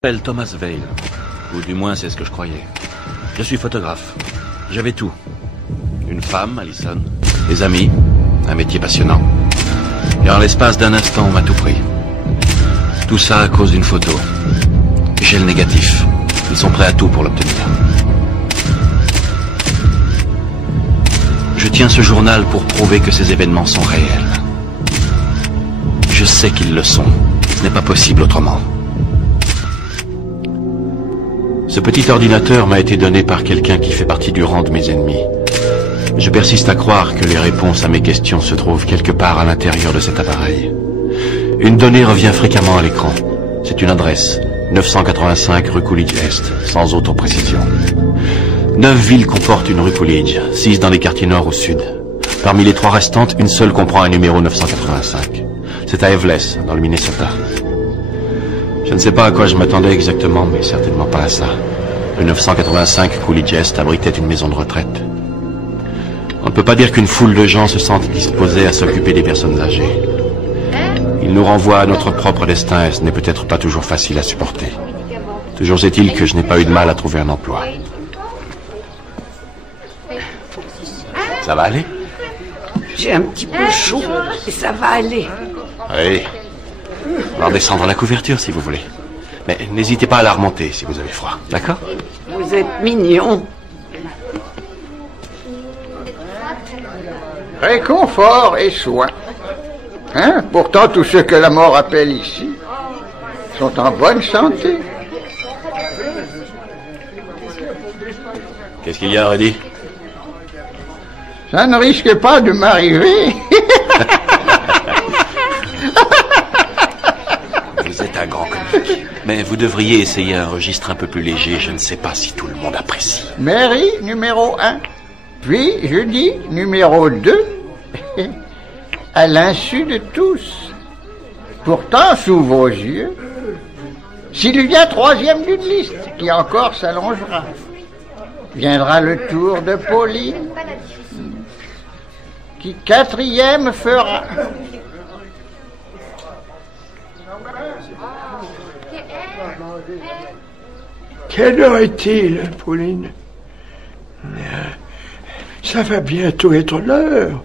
Je m'appelle Thomas Vale, ou du moins c'est ce que je croyais. Je suis photographe. J'avais tout. Une femme, Alison, des amis, un métier passionnant. Et en l'espace d'un instant, on m'a tout pris. Tout ça à cause d'une photo. J'ai le négatif. Ils sont prêts à tout pour l'obtenir. Je tiens ce journal pour prouver que ces événements sont réels. Je sais qu'ils le sont. Ce n'est pas possible autrement. Ce petit ordinateur m'a été donné par quelqu'un qui fait partie du rang de mes ennemis. Je persiste à croire que les réponses à mes questions se trouvent quelque part à l'intérieur de cet appareil. Une donnée revient fréquemment à l'écran. C'est une adresse, 985 rue Coolidge Est, sans autre précision. 9 villes comportent une rue Coolidge, 6 dans les quartiers nord ou sud. Parmi les 3 restantes, une seule comprend un numéro 985. C'est à Eveless, dans le Minnesota. Je ne sais pas à quoi je m'attendais exactement, mais certainement pas à ça. Le 985 Coolidge Est abritait une maison de retraite. On ne peut pas dire qu'une foule de gens se sentent disposés à s'occuper des personnes âgées. Il nous renvoie à notre propre destin et ce n'est peut-être pas toujours facile à supporter. Toujours est-il que je n'ai pas eu de mal à trouver un emploi. Ça va aller? J'ai un petit peu chaud, et ça va aller. Oui. On va descendre la couverture si vous voulez. Mais n'hésitez pas à la remonter si vous avez froid, d'accord? Vous êtes mignon. Réconfort et soin. Hein? Pourtant, tous ceux que la mort appelle ici sont en bonne santé. Qu'est-ce qu'il y a, Rudy? Ça ne risque pas de m'arriver. Vous êtes un grand comique. Mais vous devriez essayer un registre un peu plus léger. Je ne sais pas si tout le monde apprécie. Mary, numéro 1. Puis, jeudi, numéro 2. À l'insu de tous. Pourtant, sous vos yeux, Sylvia, 3e d'une liste, qui encore s'allongera. Viendra le tour de Pauline, qui 4e fera. Quelle heure est-il, Pauline? Ça va bientôt être l'heure.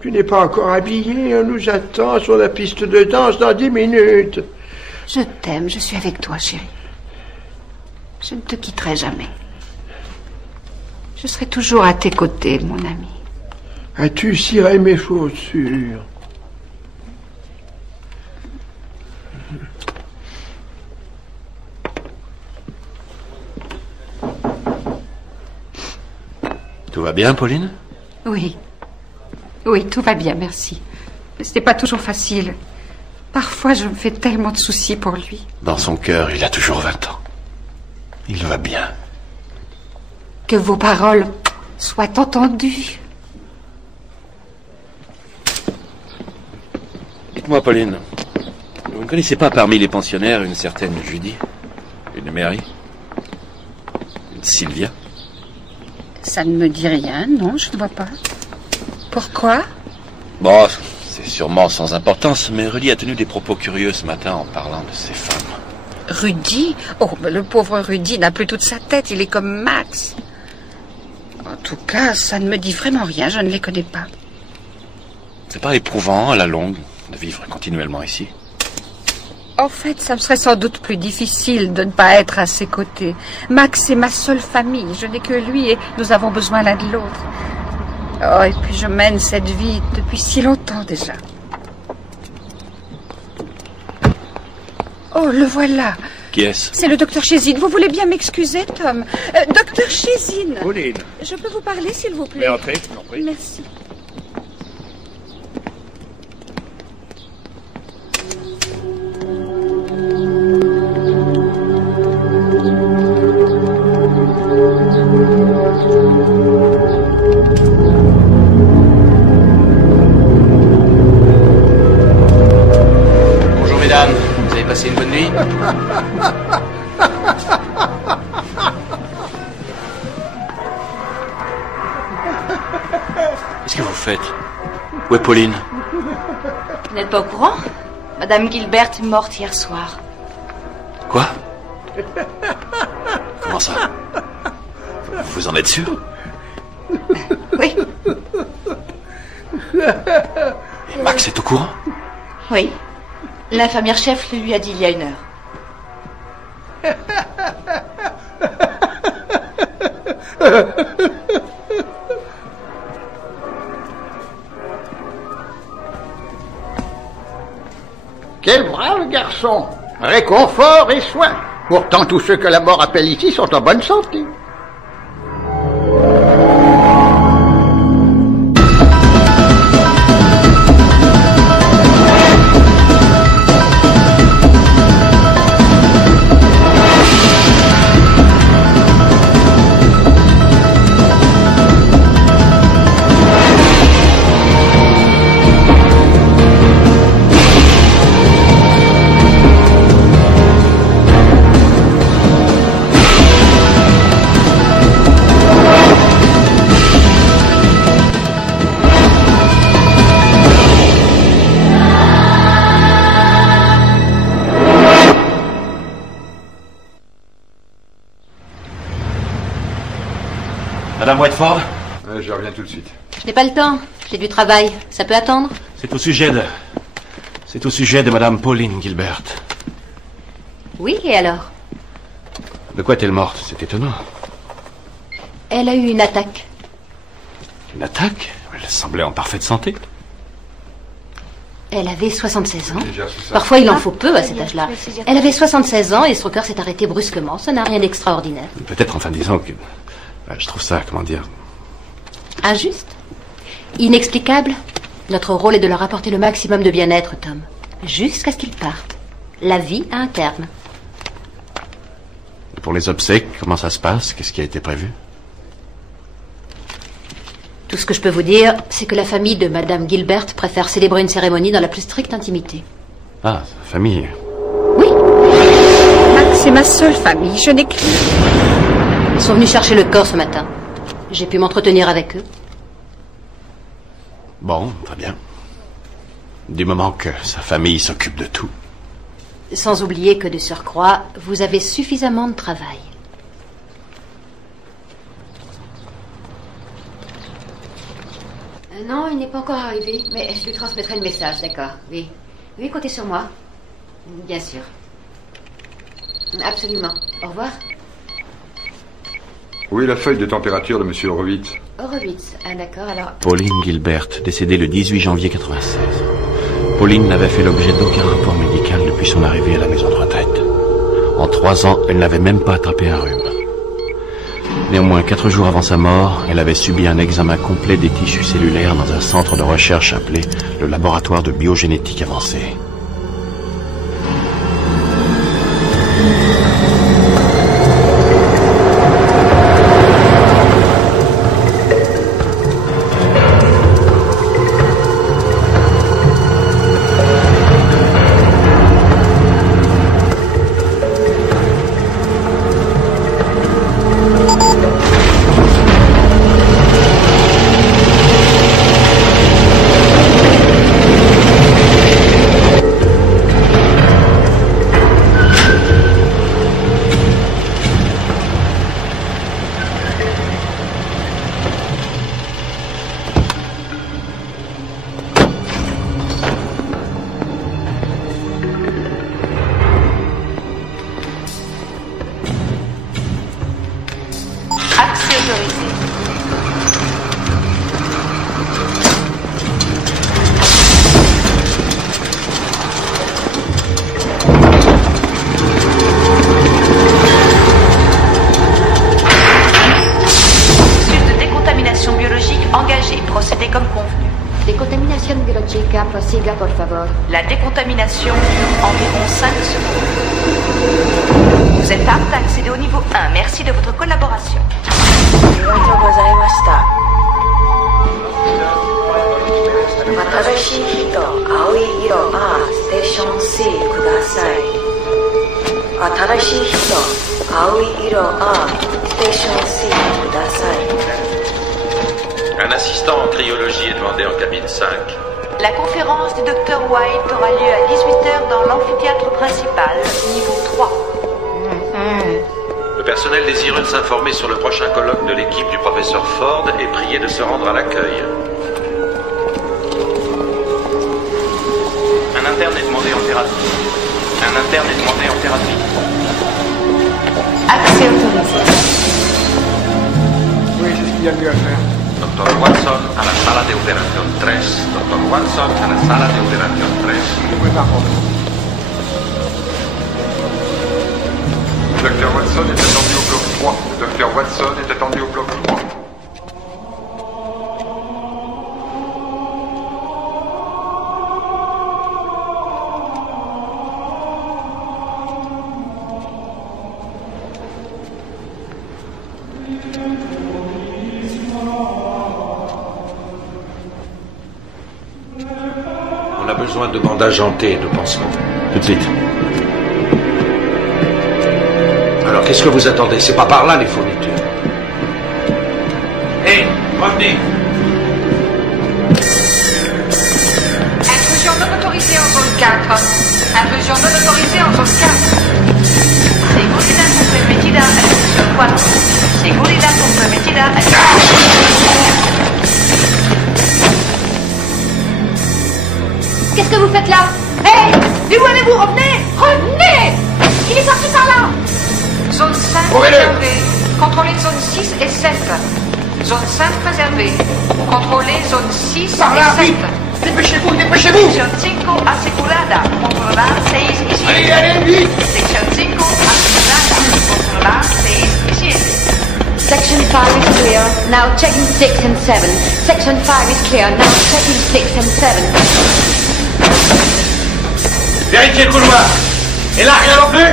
Tu n'es pas encore habillée, on nous attend sur la piste de danse dans 10 minutes. Je t'aime, je suis avec toi, chérie. Je ne te quitterai jamais. Je serai toujours à tes côtés, mon ami. As-tu ciré mes chaussures? Tout va bien, Pauline? Oui. Oui, tout va bien, merci. Mais ce n'est pas toujours facile. Parfois, je me fais tellement de soucis pour lui. Dans son cœur, il a toujours 20 ans. Il va bien. Que vos paroles soient entendues. Dites-moi, Pauline, vous ne connaissez pas parmi les pensionnaires une certaine Judy? Une Mary? Une Sylvia? Ça ne me dit rien, non, je ne vois pas. Pourquoi? Bon, c'est sûrement sans importance, mais Rudy a tenu des propos curieux ce matin en parlant de ces femmes. Rudy? Oh, mais le pauvre Rudy n'a plus toute sa tête, il est comme Max. En tout cas, ça ne me dit vraiment rien, je ne les connais pas. C'est pas éprouvant, à la longue, de vivre continuellement ici? En fait, ça me serait sans doute plus difficile de ne pas être à ses côtés. Max est ma seule famille, je n'ai que lui et nous avons besoin l'un de l'autre. Oh, et puis je mène cette vie depuis si longtemps déjà. Oh, le voilà. Qui est-ce? C'est le docteur Chésine. Vous voulez bien m'excuser, Tom? Docteur Chésine. Pauline. Je peux vous parler, s'il vous plaît? Mais entrez, je t'en prie. Merci. Bonjour, mesdames. Vous avez passé une bonne nuit? Qu'est-ce que vous faites? Où est Pauline? Vous n'êtes pas au courant? Madame Gilbert est morte hier soir. Quoi? Comment ça? Vous en êtes sûr? Oui. Max est au courant? Oui. L'infirmière chef lui a dit il y a 1 heure. Quel brave garçon! Réconfort et soin. Pourtant, tous ceux que la mort appelle ici sont en bonne santé. Madame Whiteford? Je reviens tout de suite. Je n'ai pas le temps. J'ai du travail. Ça peut attendre? C'est au sujet de Madame Pauline Gilbert. Oui, et alors? De quoi est-elle morte? C'est étonnant. Elle a eu une attaque. Une attaque? Elle semblait en parfaite santé. Elle avait 76 ans. J'ai reçu ça. Parfois, il en faut peu à cet âge-là. Elle avait 76 ans et son cœur s'est arrêté brusquement. Ça n'a rien d'extraordinaire. Peut-être, enfin, disons que... Je trouve ça, comment dire... Injuste? Inexplicable? Notre rôle est de leur apporter le maximum de bien-être, Tom. Jusqu'à ce qu'ils partent. La vie a un terme. Pour les obsèques, comment ça se passe? Qu'est-ce qui a été prévu? Tout ce que je peux vous dire, c'est que la famille de Madame Gilbert préfère célébrer une cérémonie dans la plus stricte intimité. Ah, sa famille. Oui, Max, c'est ma seule famille. Je n'ai que... ils sont venus chercher le corps ce matin. J'ai pu m'entretenir avec eux. Bon, très bien. Du moment que sa famille s'occupe de tout. Sans oublier que de surcroît, vous avez suffisamment de travail. Non, il n'est pas encore arrivé, mais je lui transmettrai le message, d'accord. Oui. Oui, comptez sur moi. Bien sûr. Absolument. Au revoir. Où est la feuille de température de M. Horowitz? Horowitz. Ah, d'accord, alors... Pauline Gilbert, décédée le 18 janvier 96. Pauline n'avait fait l'objet d'aucun rapport médical depuis son arrivée à la maison de retraite. En 3 ans, elle n'avait même pas attrapé un rhume. Néanmoins, 4 jours avant sa mort, elle avait subi un examen complet des tissus cellulaires dans un centre de recherche appelé le laboratoire de biogénétique avancée. Prosiga, por favor. La décontamination dure environ 5 secondes. Vous êtes apte à accéder au niveau 1. Merci de votre collaboration. Un assistant en cryologie est demandé en cabine 5. La conférence du Dr White aura lieu à 18h dans l'amphithéâtre principal, niveau 3. personnel désireux de s'informer sur le prochain colloque de l'équipe du professeur Ford est prié de se rendre à l'accueil. Un interne est demandé en thérapie. Un interne est demandé en thérapie. Accès autorisé. Oui, c'est ce qu'il y a de mieux à faire. Dr. Watson a la sala de operación 3. Dr. Watson a la sala de operación 3. Oui, par contre. Le docteur Watson est attendu au bloc 3. Le docteur Watson est attendu au bloc 3. On a besoin de bandages hantés et de pansements. Tout de suite. Alors qu'est-ce que vous attendez? C'est pas par là les fournitures. Hé, revenez. Intrusion non autorisée en zone 4. Intrusion non autorisée en zone 4. Seguridad comprometida en sección 4. Seguridad comprometida en... Qu'est-ce que vous faites là? Hé! Mais où allez-vous? Revenez! Revenez! Il est sorti par là! Zone 5 Ouvrez-le. préservée. Contrôlez zone 6 et 7. Zone 5 préservée. Contrôlez zone 6 Par là, et 7. vite! Dépêchez-vous, dépêchez-vous! Sección 5 asegurada. Controlar 6 y 7. Allez, allez, vite! Sección 5 asegurada. Controlar 6 y 7. Section 5 is clear. Now checking 6 and 7. Section 5 is clear. Now checking 6 and 7. Vérifiez le couloir. Et là, rien non plus.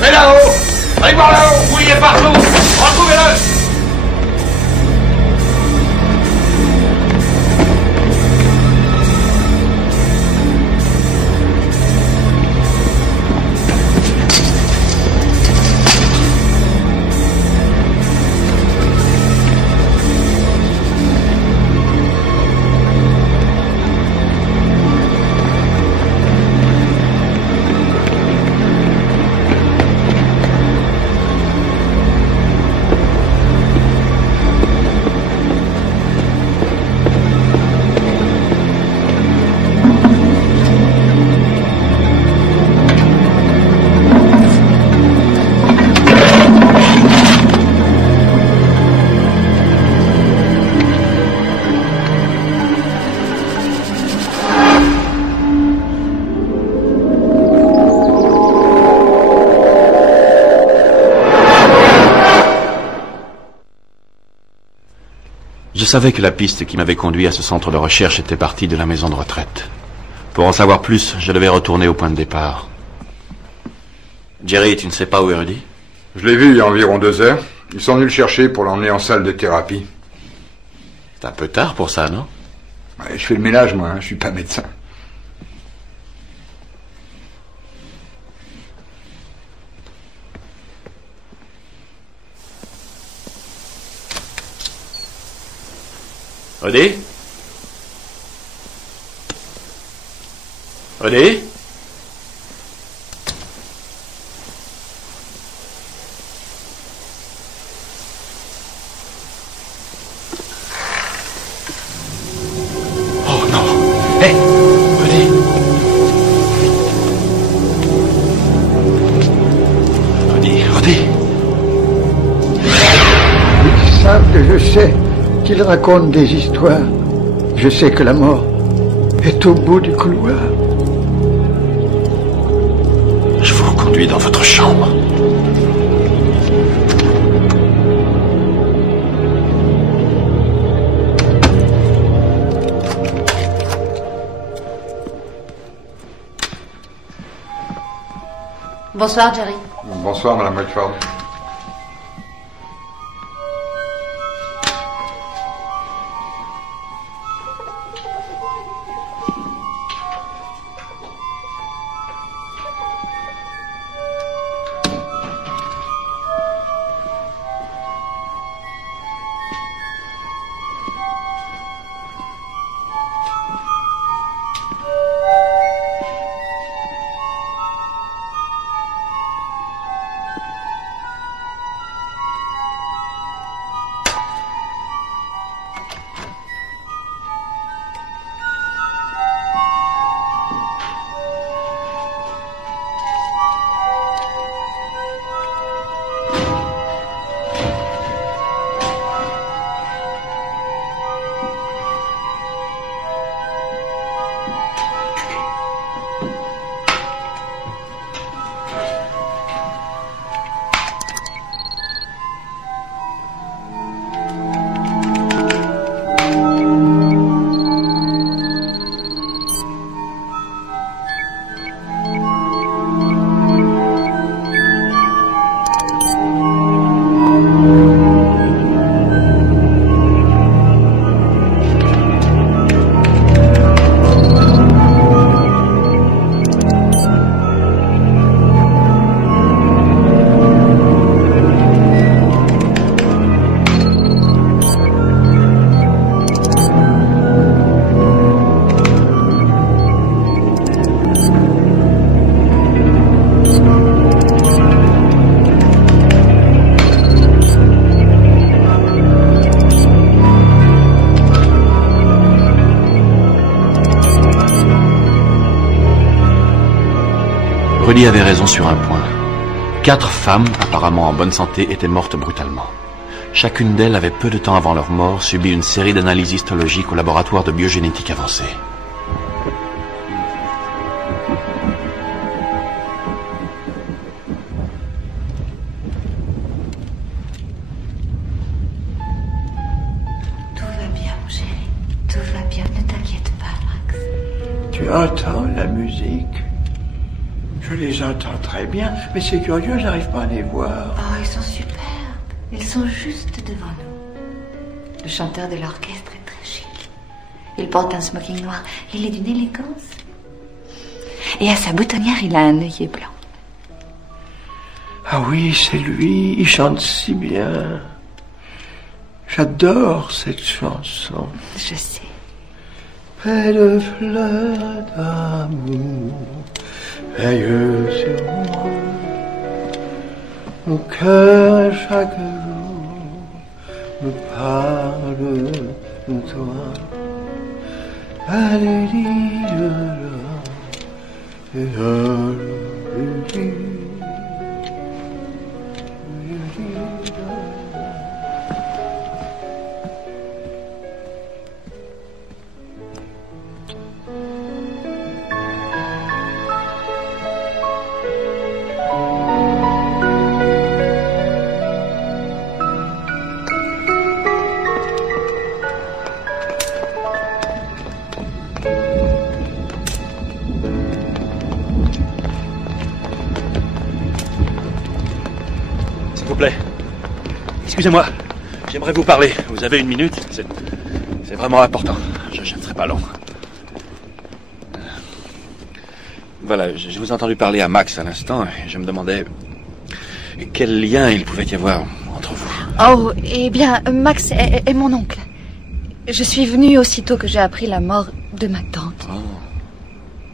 Mais là-haut! Allez voir là-haut. Fouillez partout. Retrouvez-le. Je savais que la piste qui m'avait conduit à ce centre de recherche était partie de la maison de retraite. Pour en savoir plus, je devais retourner au point de départ. Jerry, tu ne sais pas où est Rudy? Je l'ai vu il y a environ 2 heures. Ils sont venus le chercher pour l'emmener en salle de thérapie. C'est un peu tard pour ça, non? Ouais, je fais le ménage, moi, hein, je suis pas médecin. Rudy? Rudy? Oh non! Hé! Rudy! Rudy! Ils savent que je sais qu'ils racontent des histoires. Je sais que la mort est au bout du couloir. Je vous conduis dans votre chambre. Bonsoir, Jerry. Bonsoir, Madame Whiteford. Rudy avait raison sur un point. 4 femmes, apparemment en bonne santé, étaient mortes brutalement. Chacune d'elles avait peu de temps avant leur mort subi une série d'analyses histologiques au laboratoire de biogénétique avancée. Tout va bien, mon chéri. Tout va bien, ne t'inquiète pas, Max. Tu entends la musique? Je les entends très bien, mais c'est curieux, j'arrive pas à les voir. Oh, ils sont superbes. Ils sont juste devant nous. Le chanteur de l'orchestre est très chic. Il porte un smoking noir. Il est d'une élégance. Et à sa boutonnière, il a un œillet blanc. Ah oui, c'est lui, il chante si bien. J'adore cette chanson. Je sais. Belle fleur d'amour, veille sur moi. Mon cœur chaque jour me parle de toi. Allez, dis-le, et allez, S'il vous plaît. Excusez-moi. J'aimerais vous parler. Vous avez une minute? C'est vraiment important. Je ne serai pas long. Voilà, je vous ai entendu parler à Max à l'instant et je me demandais quel lien il pouvait y avoir entre vous. Oh, eh bien, Max est mon oncle. Je suis venue aussitôt que j'ai appris la mort de ma tante. Oh.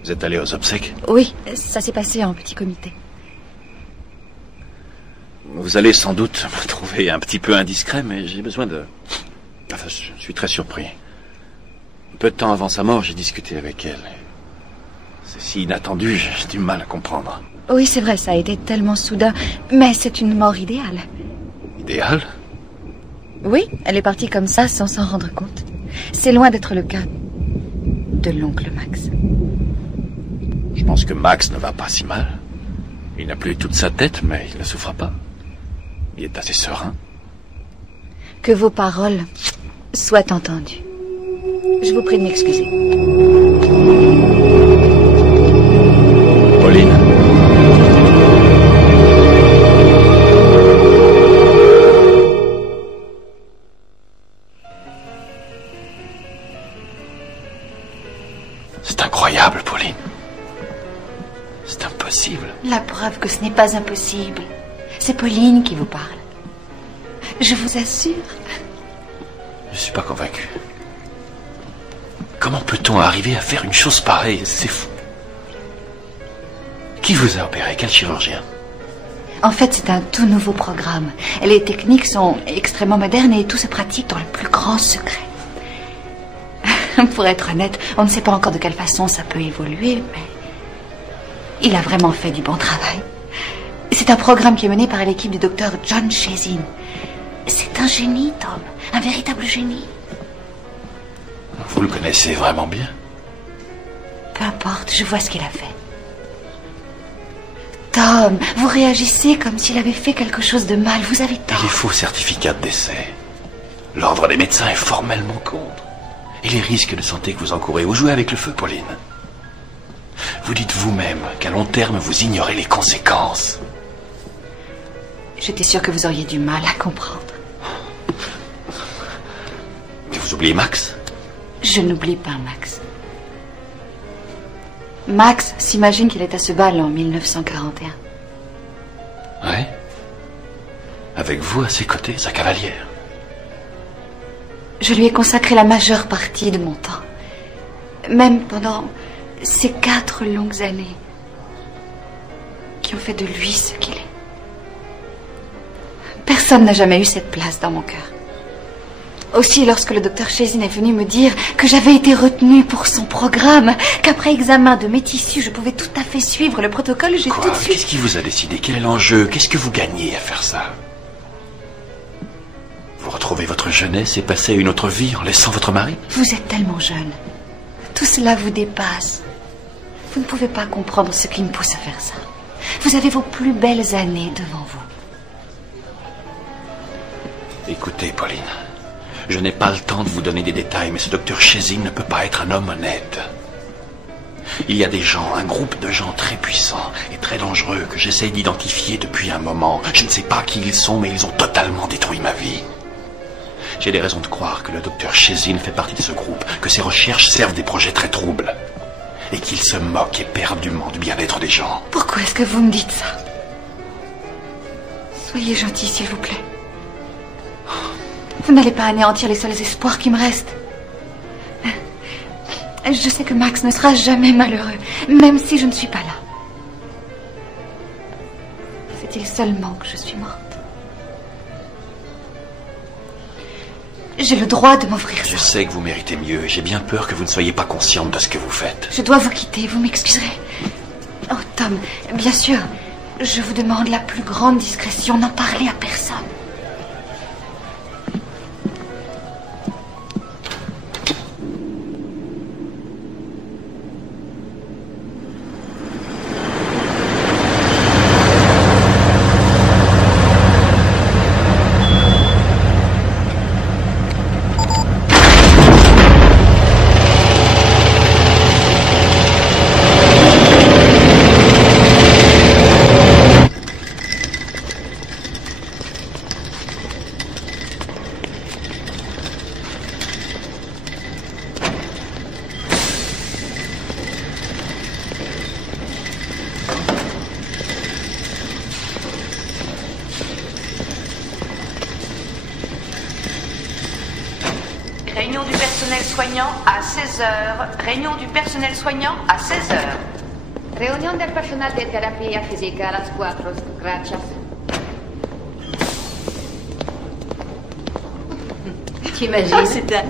Vous êtes allé aux obsèques? Oui, ça s'est passé en petit comité. Vous allez sans doute me trouver un petit peu indiscret, mais j'ai besoin de... Enfin, je suis très surpris. Peu de temps avant sa mort, j'ai discuté avec elle. C'est si inattendu, j'ai du mal à comprendre. Oui, c'est vrai, ça a été tellement soudain. Mais c'est une mort idéale. Idéal? Oui, elle est partie comme ça, sans s'en rendre compte. C'est loin d'être le cas de l'oncle Max. Je pense que Max ne va pas si mal. Il n'a plus toute sa tête, mais il ne souffre pas. Il est assez serein. Que vos paroles soient entendues. Je vous prie de m'excuser. Pauline. C'est incroyable, Pauline. C'est impossible. La preuve que ce n'est pas impossible. C'est Pauline qui vous parle. Je vous assure. Je ne suis pas convaincu. Comment peut-on arriver à faire une chose pareille? C'est fou. Qui vous a opéré? Quel chirurgien? En fait, c'est un tout nouveau programme. Les techniques sont extrêmement modernes et tout se pratique dans le plus grand secret. Pour être honnête, on ne sait pas encore de quelle façon ça peut évoluer, mais il a vraiment fait du bon travail. C'est un programme qui est mené par l'équipe du docteur John Chazin. C'est un génie, Tom. Un véritable génie. Vous le connaissez vraiment bien? Peu importe, je vois ce qu'il a fait. Tom, vous réagissez comme s'il avait fait quelque chose de mal. Vous avez tort. Et les faux certificats de décès. L'ordre des médecins est formellement contre. Et les risques de santé que vous encourez. Vous jouez avec le feu, Pauline. Vous dites vous-même qu'à long terme, vous ignorez les conséquences. J'étais sûre que vous auriez du mal à comprendre. Mais vous oubliez Max? Je n'oublie pas Max. Max s'imagine qu'il est à ce bal en 1941. Ouais. Avec vous à ses côtés, sa cavalière. Je lui ai consacré la majeure partie de mon temps. Même pendant ces 4 longues années qui ont fait de lui ce qu'il est. Personne n'a jamais eu cette place dans mon cœur. Aussi, lorsque le docteur Chezin est venu me dire que j'avais été retenue pour son programme, qu'après examen de mes tissus, je pouvais tout à fait suivre le protocole, j'ai tout de suite... Qu'est-ce qui vous a décidé? Quel est l'enjeu? Qu'est-ce que vous gagnez à faire ça? Vous retrouvez votre jeunesse et passez à une autre vie en laissant votre mari? Vous êtes tellement jeune. Tout cela vous dépasse. Vous ne pouvez pas comprendre ce qui me pousse à faire ça. Vous avez vos plus belles années devant vous. Écoutez, Pauline, je n'ai pas le temps de vous donner des détails, mais ce docteur Chezin ne peut pas être un homme honnête. Il y a des gens, un groupe de gens très puissants et très dangereux que j'essaie d'identifier depuis un moment. Je ne sais pas qui ils sont, mais ils ont totalement détruit ma vie. J'ai des raisons de croire que le docteur Chezin fait partie de ce groupe, que ses recherches servent des projets très troubles, et qu'il se moque éperdument du bien-être des gens. Pourquoi est-ce que vous me dites ça? Soyez gentil, s'il vous plaît. Vous n'allez pas anéantir les seuls espoirs qui me restent. Je sais que Max ne sera jamais malheureux, même si je ne suis pas là. Fait-il seulement que je suis morte? J'ai le droit de m'offrir ça. Je sais que vous méritez mieux et j'ai bien peur que vous ne soyez pas consciente de ce que vous faites. Je dois vous quitter, vous m'excuserez. Oh, Tom, bien sûr, je vous demande la plus grande discrétion, n'en parlez à personne. Réunion du personnel soignant à 16h. Réunion du personnel soignant à 16h. Reunión del personal de terapia física a las 4. Gracias. T'imagines? Oh, c'est dingue.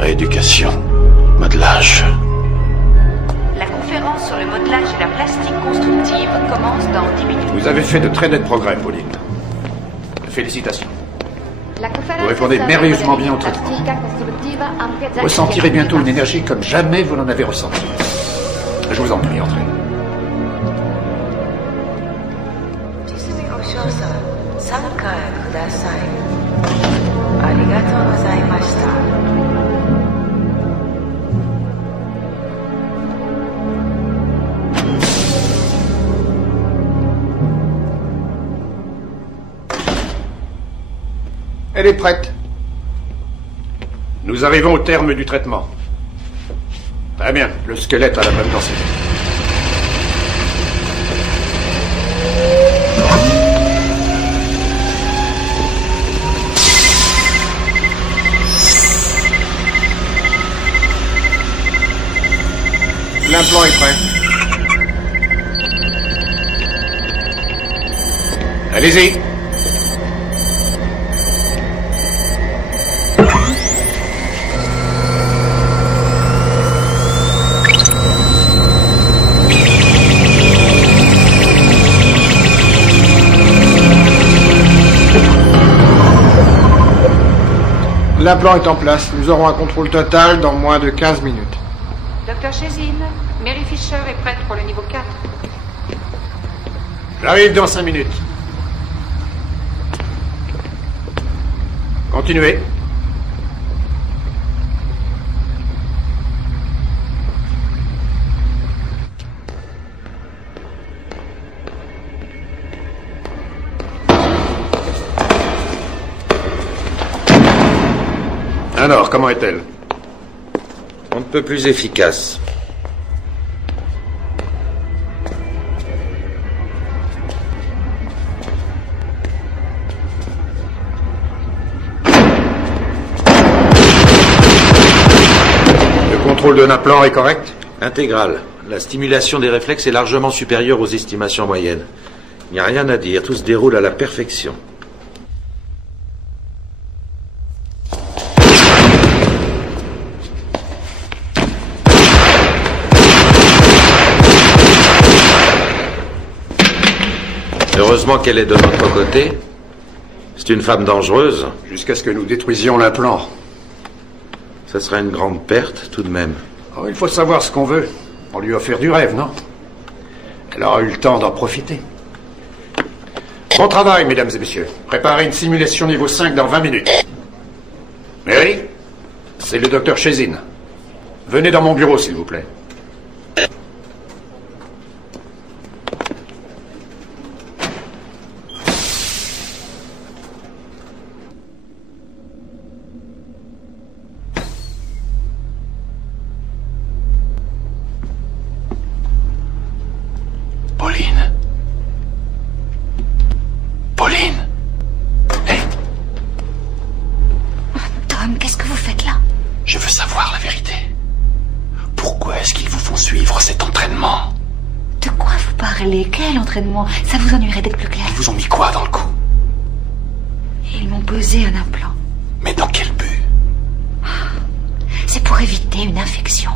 Rééducation, modelage. La conférence sur le modelage et la plastique constructive commence dans 10 minutes. Vous avez fait de très nets progrès, Pauline. Félicitations. Vous répondez merveilleusement bien au traitement. Vous ressentirez bientôt une énergie comme jamais vous n'en avez ressenti. Je vous en prie, entrez. Elle est prête. Nous arrivons au terme du traitement. Très bien, le squelette a la bonne densité. L'implant est prêt. Allez-y. L'implant est en place. Nous aurons un contrôle total dans moins de 15 minutes. Docteur Chezin, Mary Fisher est prête pour le niveau 4. J'arrive dans 5 minutes. Continuez. Alors, comment est-elle? On ne peut plus efficace. Le contrôle de l'implant est correct? Intégral. La stimulation des réflexes est largement supérieure aux estimations moyennes. Il n'y a rien à dire, tout se déroule à la perfection. Heureusement qu'elle est de notre côté. C'est une femme dangereuse. Jusqu'à ce que nous détruisions l'implant. Ça serait une grande perte, tout de même. Oh, il faut savoir ce qu'on veut. On lui a offert du rêve, non? Elle aura eu le temps d'en profiter. Bon travail, mesdames et messieurs. Préparez une simulation niveau 5 dans 20 minutes. Mary, c'est le docteur Chezin. Venez dans mon bureau, s'il vous plaît. Pauline. Hé. Tom, qu'est-ce que vous faites là? Je veux savoir la vérité. Pourquoi est-ce qu'ils vous font suivre cet entraînement? De quoi vous parlez? Quel entraînement? Ça vous ennuierait d'être plus clair. Ils vous ont mis quoi dans le cou? Ils m'ont posé un implant. Mais dans quel but? C'est pour éviter une infection.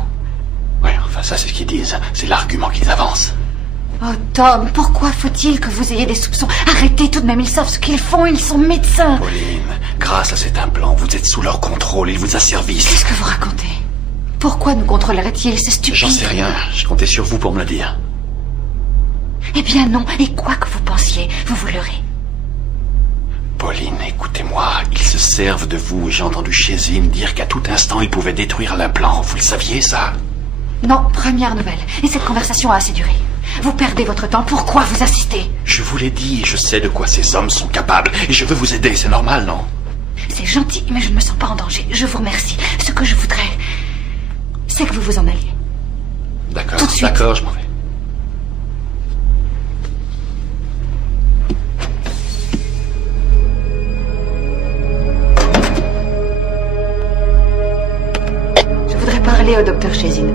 Oui, enfin ça c'est ce qu'ils disent. C'est l'argument qu'ils avancent. Oh Tom, pourquoi faut-il que vous ayez des soupçons? Arrêtez tout de même, ils savent ce qu'ils font, ils sont médecins. Pauline, grâce à cet implant, vous être sous leur contrôle, ils vous asservissent. Qu'est-ce que vous racontez? Pourquoi nous contrôleraient-ils? C'est stupide. J'en sais rien, je comptais sur vous pour me le dire. Eh bien non, et quoi que vous pensiez, vous vous leurrez. Pauline, écoutez-moi, ils se servent de vous. J'ai entendu Chezin dire qu'à tout instant, ils pouvaient détruire l'implant. Vous le saviez, ça? Non, première nouvelle. Et cette conversation a assez duré. Vous perdez votre temps, pourquoi vous insistez? Je vous l'ai dit, je sais de quoi ces hommes sont capables. Et je veux vous aider, c'est normal, non? C'est gentil, mais je ne me sens pas en danger. Je vous remercie. Ce que je voudrais, c'est que vous vous en alliez. D'accord, tout de suite. D'accord, je m'en vais. Je voudrais parler au docteur Chezin.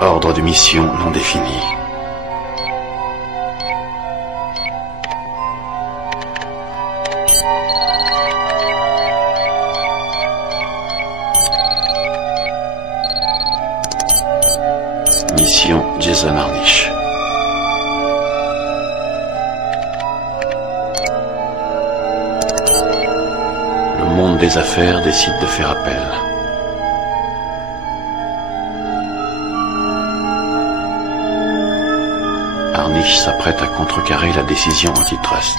Ordre de mission non défini. Mission Jason Harnish. Le monde des affaires décide de faire appel. Harnish s'apprête à contrecarrer la décision antitrust.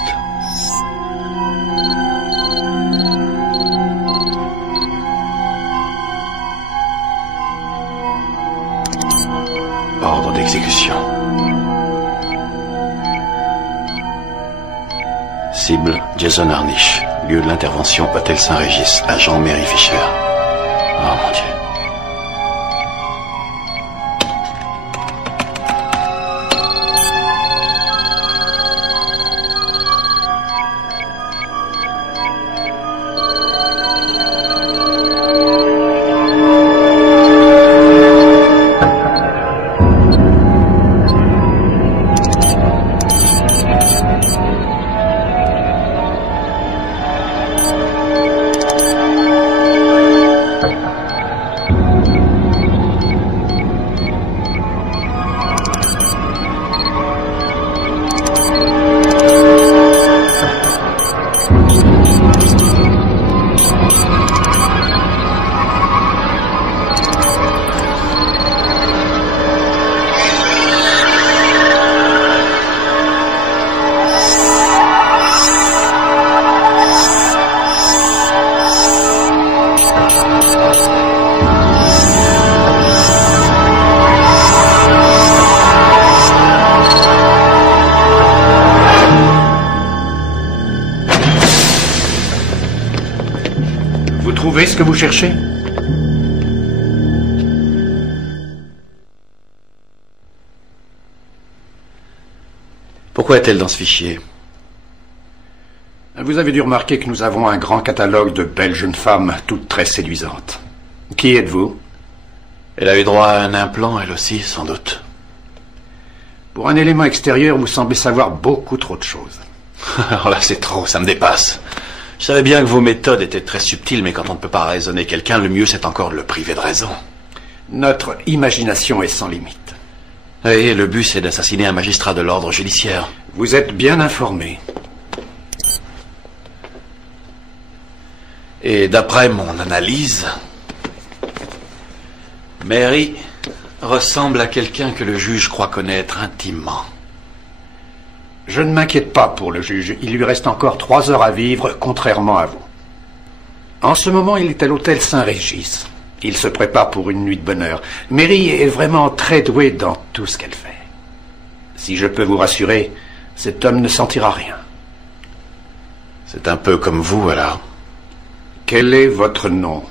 Ordre d'exécution. Cible, Jason Harnish. Lieu de l'intervention, Hôtel Saint-Régis. Agent Mary Fisher. Oh mon Dieu. trouvé ce que vous cherchez? Pourquoi est-elle dans ce fichier? Vous avez dû remarquer que nous avons un grand catalogue de belles jeunes femmes, toutes très séduisantes. Qui êtes-vous? Elle a eu droit à un implant, elle aussi, sans doute. Pour un élément extérieur, vous semblez savoir beaucoup trop de choses. Alors là, c'est trop, ça me dépasse. Je savais bien que vos méthodes étaient très subtiles, mais quand on ne peut pas raisonner quelqu'un, le mieux c'est encore de le priver de raison. Notre imagination est sans limite. Et le but, c'est d'assassiner un magistrat de l'ordre judiciaire. Vous êtes bien informé. Et d'après mon analyse, Mary ressemble à quelqu'un que le juge croit connaître intimement. Je ne m'inquiète pas pour le juge. Il lui reste encore 3 heures à vivre, contrairement à vous. En ce moment, il est à l'hôtel Saint-Régis. Il se prépare pour une nuit de bonheur. Mary est vraiment très douée dans tout ce qu'elle fait. Si je peux vous rassurer, cet homme ne sentira rien. C'est un peu comme vous, alors. Quel est votre nom?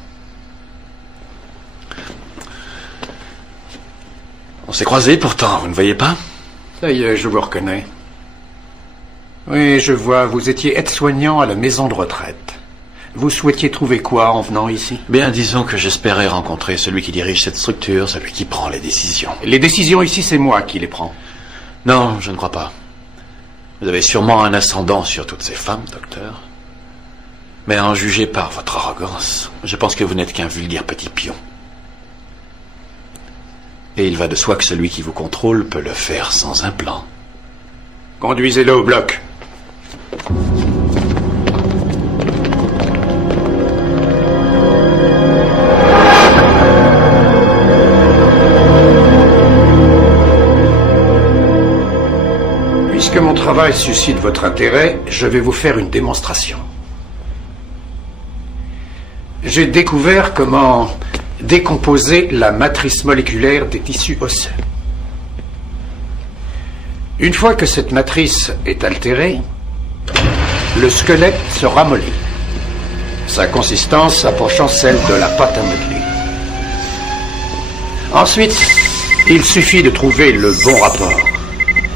On s'est croisés pourtant, vous ne voyez pas? Ça y est, je vous reconnais. Oui, je vois, vous étiez aide-soignant à la maison de retraite. Vous souhaitiez trouver quoi en venant ici? Bien, disons que j'espérais rencontrer celui qui dirige cette structure, celui qui prend les décisions. Les décisions ici, c'est moi qui les prends. Non, je ne crois pas. Vous avez sûrement un ascendant sur toutes ces femmes, docteur. Mais à en juger par votre arrogance, je pense que vous n'êtes qu'un vulgaire petit pion. Et il va de soi que celui qui vous contrôle peut le faire sans un plan. Conduisez-le au bloc. Puisque mon travail suscite votre intérêt, je vais vous faire une démonstration. J'ai découvert comment décomposer la matrice moléculaire des tissus osseux. Une fois que cette matrice est altérée, le squelette se ramollit, sa consistance approchant celle de la pâte à modeler. Ensuite, il suffit de trouver le bon rapport.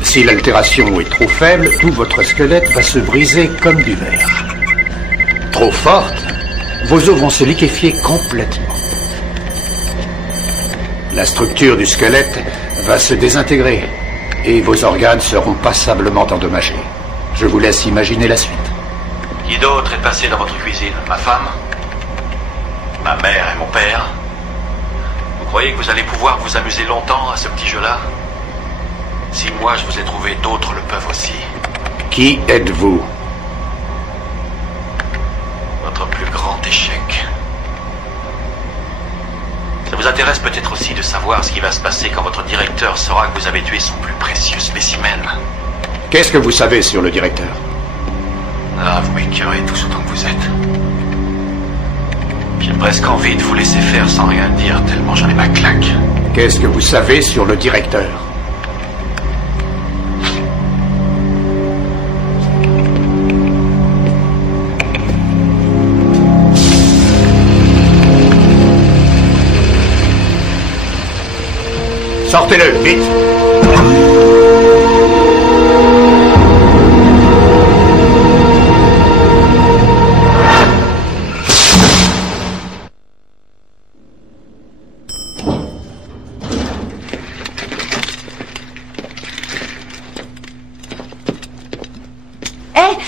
Si l'altération est trop faible, tout votre squelette va se briser comme du verre. Trop forte, vos os vont se liquéfier complètement. La structure du squelette va se désintégrer et vos organes seront passablement endommagés. Je vous laisse imaginer la suite. Qui d'autre est passé dans votre cuisine? Ma femme? Ma mère et mon père? Vous croyez que vous allez pouvoir vous amuser longtemps à ce petit jeu-là? Si moi je vous ai trouvé, d'autres le peuvent aussi. Qui êtes-vous? Votre plus grand échec. Ça vous intéresse peut-être aussi de savoir ce qui va se passer quand votre directeur saura que vous avez tué son plus précieux spécimen. Qu'est-ce que vous savez sur le directeur? Ah, vous m'écœurez tous autant que vous êtes. J'ai presque envie de vous laisser faire sans rien dire, tellement j'en ai ma claque. Qu'est-ce que vous savez sur le directeur? Sortez-le, vite!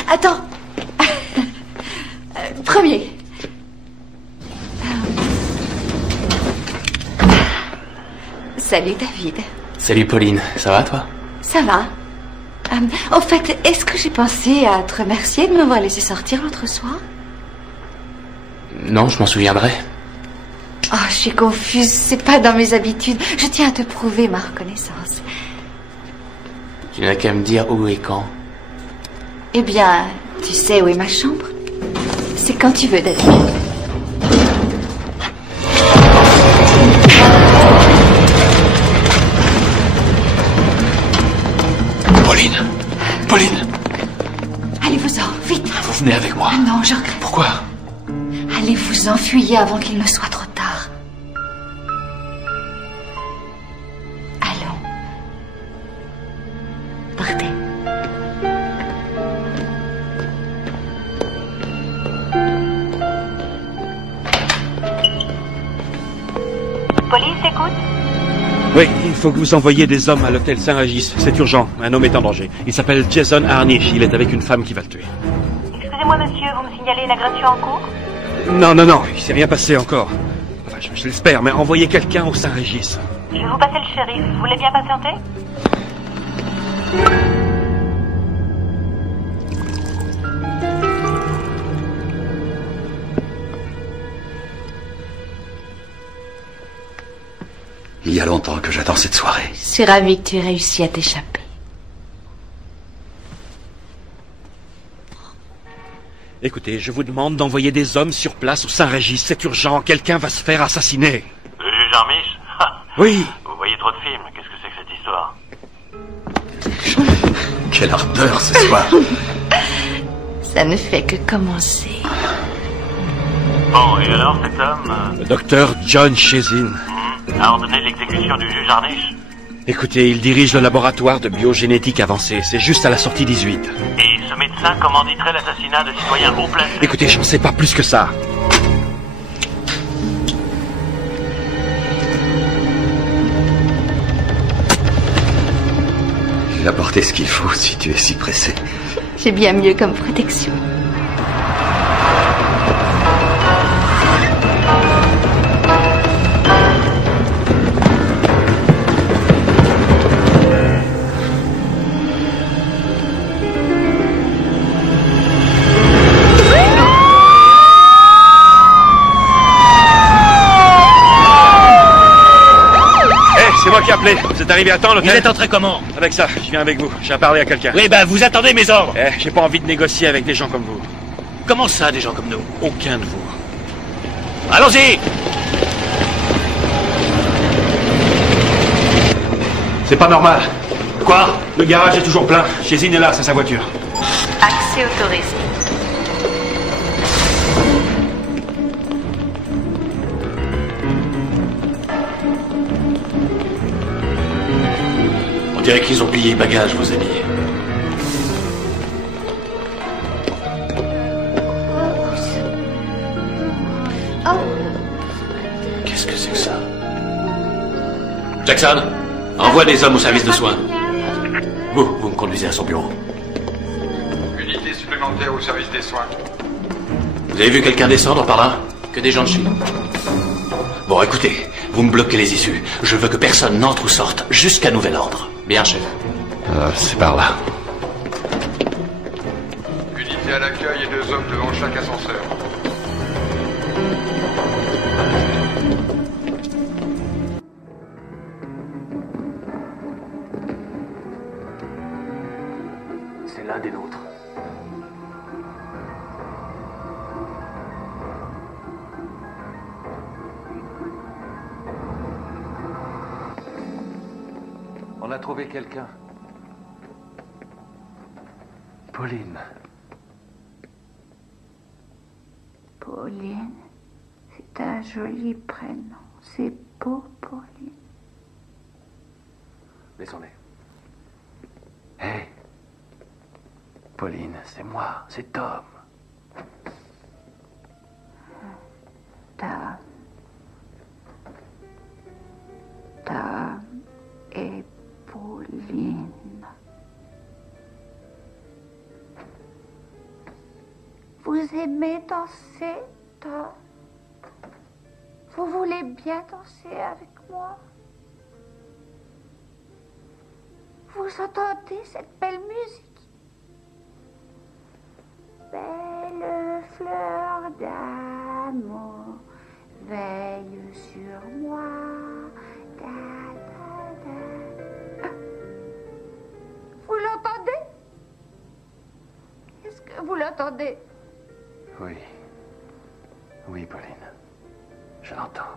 Attends. Premier. Salut David. Salut Pauline, ça va toi? Ça va. Au fait, est-ce que j'ai pensé à te remercier de m'avoir laissé sortir l'autre soir? Non, je m'en souviendrai. Oh, je suis confuse, c'est pas dans mes habitudes. Je tiens à te prouver ma reconnaissance. Tu n'as qu'à me dire où et quand. Eh bien, tu sais où est ma chambre? C'est quand tu veux, David. Pauline! Allez-vous-en, vite! Vous venez avec moi. Ah non, je regrette. Pourquoi? Allez-vous-en. vous enfuyiez avant qu'il ne soit trop tard. Allons. Partez. Police, écoute. Oui, il faut que vous envoyiez des hommes à l'hôtel Saint-Régis. C'est urgent. Un homme est en danger. Il s'appelle Jason Harnish. Il est avec une femme qui va le tuer. Excusez-moi, monsieur, vous me signalez une agression en cours? Non, il s'est rien passé encore. Enfin, je l'espère, mais envoyez quelqu'un au Saint-Régis. Je vais vous passer le shérif. Vous voulez bien patienter? Il y a longtemps que j'attends cette soirée. Je suis ravie que tu aies réussi à t'échapper. Écoutez, je vous demande d'envoyer des hommes sur place au Saint-Régis. C'est urgent. Quelqu'un va se faire assassiner. Le juge Harnish? Oui. Vous voyez trop de films. Qu'est-ce que c'est que cette histoire? Quelle ardeur ce soir. Ça ne fait que commencer. Bon, et alors cet homme Le docteur John Chezin. A ordonné l'exécution du juge Harnish? Écoutez, il dirige le laboratoire de biogénétique avancée. C'est juste à la sortie 18. Et ce médecin commanditerait l'assassinat de citoyens haut placés? Écoutez, j'en sais pas plus que ça. J'ai apporté ce qu'il faut si tu es si pressé. J'ai bien mieux comme protection. C'est moi qui ai appelé. Vous êtes arrivé à temps, l'hôtel? Vous êtes entré comment? Avec ça, je viens avec vous. J'ai à parler à quelqu'un. Oui, vous attendez mes ordres. J'ai pas envie de négocier avec des gens comme vous. Comment ça, des gens comme nous? Aucun de vous. Allons-y! C'est pas normal. Quoi? Le garage est toujours plein. Chezin est là, c'est sa voiture. Accès autorisé. On dirait qu'ils ont plié les bagages, vos amis. Qu'est-ce que c'est que ça? Jackson, envoie des hommes au service de soins. Vous me conduisez à son bureau. Unité supplémentaire au service des soins. Vous avez vu quelqu'un descendre par là? Que des gens de chez nous. Bon, écoutez, vous me bloquez les issues. Je veux que personne n'entre ou sorte jusqu'à nouvel ordre. Bien, chef. C'est par là. Unité à l'accueil et 2 hommes devant chaque ascenseur. C'est l'un des nôtres. On a trouvé quelqu'un. Pauline. Pauline, c'est un joli prénom. C'est beau, Pauline. Laissons-les. Hé. Pauline, c'est moi, c'est Tom. Tom et Pauline. Vous aimez danser, Tom? Vous voulez bien danser avec moi? Vous entendez cette belle musique? Belle fleur d'amour, veille sur moi. Da, da, da. Vous l'entendez? Est-ce que vous l'entendez? Oui. Oui, Pauline. Je l'entends.